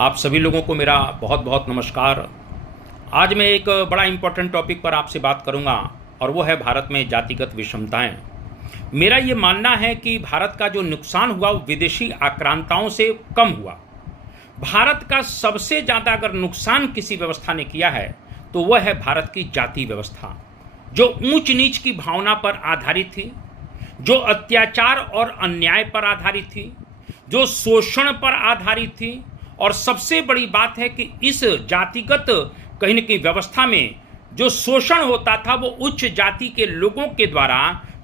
आप सभी लोगों को मेरा बहुत बहुत नमस्कार। आज मैं एक बड़ा इम्पोर्टेंट टॉपिक पर आपसे बात करूंगा और वो है भारत में जातिगत विषमताएं। मेरा ये मानना है कि भारत का जो नुकसान हुआ वो विदेशी आक्रांताओं से कम हुआ। भारत का सबसे ज़्यादा अगर नुकसान किसी व्यवस्था ने किया है तो वह है भारत की जाति व्यवस्था, जो ऊंच नीच की भावना पर आधारित थी, जो अत्याचार और अन्याय पर आधारित थी, जो शोषण पर आधारित थी। और सबसे बड़ी बात है कि इस जातिगत कहीं न कहीं व्यवस्था में जो शोषण होता था वो उच्च जाति के लोगों के द्वारा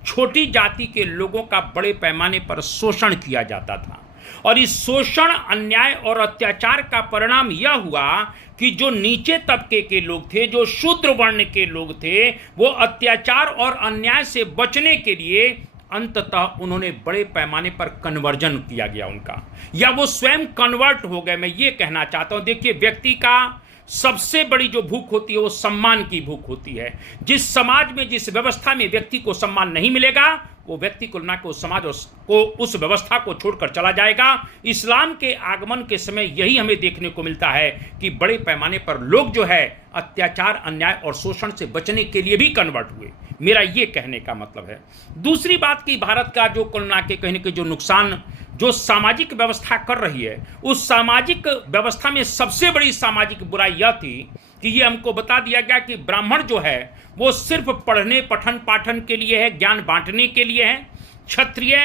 छोटी जाति के लोगों का बड़े पैमाने पर शोषण किया जाता था। और इस शोषण, अन्याय और अत्याचार का परिणाम यह हुआ कि जो नीचे तबके के लोग थे, जो शूद्र वर्ण के लोग थे, वो अत्याचार और अन्याय से बचने के लिए अंततः उन्होंने बड़े पैमाने पर कन्वर्जन किया गया उनका, या वो स्वयं कन्वर्ट हो गए। मैं ये कहना चाहता हूं, देखिए, व्यक्ति का सबसे बड़ी जो भूख होती है वो सम्मान की भूख होती है। जिस समाज में, जिस व्यवस्था में व्यक्ति को सम्मान नहीं मिलेगा, वो व्यक्ति को ना कि उस समाज को, उस व्यवस्था को छोड़कर चला जाएगा। इस्लाम के आगमन के समय यही हमें देखने को मिलता है कि बड़े पैमाने पर लोग जो है अत्याचार, अन्याय और शोषण से बचने के लिए भी कन्वर्ट हुए। मेरा ये कहने का मतलब है। दूसरी बात कि भारत का जो कोरोना के कहने के जो नुकसान जो सामाजिक व्यवस्था कर रही है, उस सामाजिक व्यवस्था में सबसे बड़ी सामाजिक बुराई यह थी कि ये हमको बता दिया गया कि ब्राह्मण जो है वो सिर्फ पढ़ने, पठन पाठन के लिए है, ज्ञान बांटने के लिए है। क्षत्रिय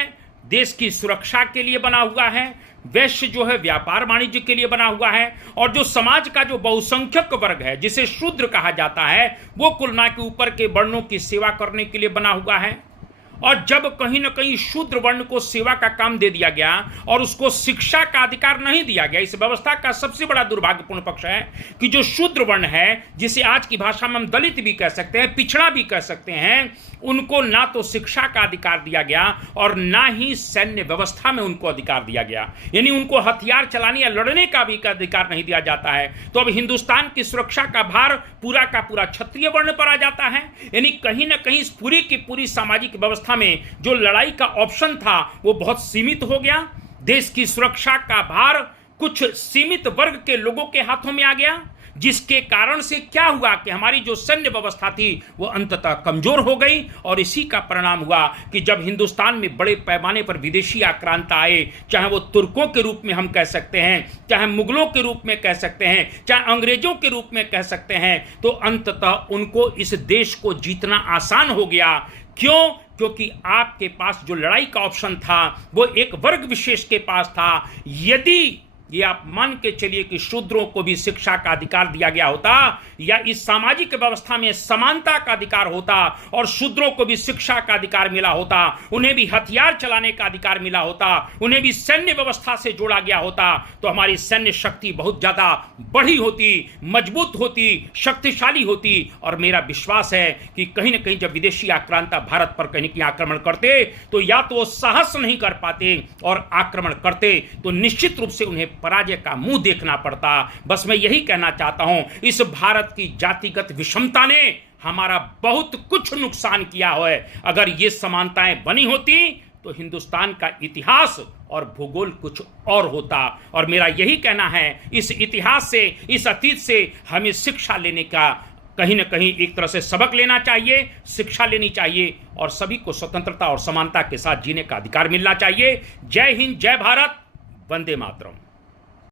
देश की सुरक्षा के लिए बना हुआ है। वैश्य जो है व्यापार वाणिज्य के लिए बना हुआ है। और जो समाज का जो बहुसंख्यक वर्ग है, जिसे शूद्र कहा जाता है, वो कुलना के ऊपर के वर्णों की सेवा करने के लिए बना हुआ है। और जब कहीं ना कहीं शूद्र वर्ण को सेवा का काम दे दिया गया और उसको शिक्षा का अधिकार नहीं दिया गया, इस व्यवस्था का सबसे बड़ा दुर्भाग्यपूर्ण पक्ष है कि जो शूद्र वर्ण है, जिसे आज की भाषा में हम दलित भी कह सकते हैं, पिछड़ा भी कह सकते हैं, उनको ना तो शिक्षा का अधिकार दिया गया और ना ही सैन्य व्यवस्था में उनको अधिकार दिया गया। यानी उनको हथियार चलाने या लड़ने का भी अधिकार नहीं दिया जाता है। तो अब हिंदुस्तान की सुरक्षा का भार पूरा का पूरा क्षत्रिय वर्ण पर आ जाता है। यानी कहीं ना कहीं इस पूरी की पूरी सामाजिक व्यवस्था में जो लड़ाई का ऑप्शन था वो बहुत सीमित हो गया। देश की सुरक्षा का भार कुछ सीमित वर्ग के लोगों के हाथों में आ गया, जिसके कारण से क्या हुआ कि हमारी जो सैन्य व्यवस्था थी वो अंततः कमजोर हो गई। और इसी का परिणाम हुआ कि जब हिंदुस्तान में बड़े पैमाने पर विदेशी आक्रांता आए, चाहे वो तुर्कों के रूप में हम कह सकते हैं, चाहे मुगलों के रूप में कह सकते हैं, चाहे अंग्रेजों के रूप में कह सकते हैं, तो अंततः उनको इस देश को जीतना आसान हो गया। क्यों? क्योंकि आपके पास जो लड़ाई का ऑप्शन था वो एक वर्ग विशेष के पास था। यदि ये आप मान के चलिए कि शूद्रों को भी शिक्षा का अधिकार दिया गया होता, या इस सामाजिक व्यवस्था में समानता का अधिकार होता और शूद्रों को भी शिक्षा का अधिकार मिला होता, उन्हें भी हथियार चलाने का अधिकार मिला होता, उन्हें भी सैन्य व्यवस्था से जोड़ा गया होता, तो हमारी सैन्य शक्ति बहुत ज्यादा बढ़ी होती, मजबूत होती, शक्तिशाली होती। और मेरा विश्वास है कि कहीं ना कहीं जब विदेशी आक्रांता भारत पर कहीं कहीं आक्रमण करते तो या तो वो साहस नहीं कर पाते और आक्रमण करते तो निश्चित रूप से उन्हें पराजय का मुंह देखना पड़ता। बस मैं यही कहना चाहता हूं, इस भारत की जातिगत विषमता ने हमारा बहुत कुछ नुकसान किया है। अगर ये समानताएं बनी होती तो हिंदुस्तान का इतिहास और भूगोल कुछ और होता। और मेरा यही कहना है, इस इतिहास से, इस अतीत से हमें शिक्षा लेने का कहीं ना कहीं एक तरह से सबक लेना चाहिए, शिक्षा लेनी चाहिए और सभी को स्वतंत्रता और समानता के साथ जीने का अधिकार मिलना चाहिए। जय हिंद, जय भारत, वंदे मातरम।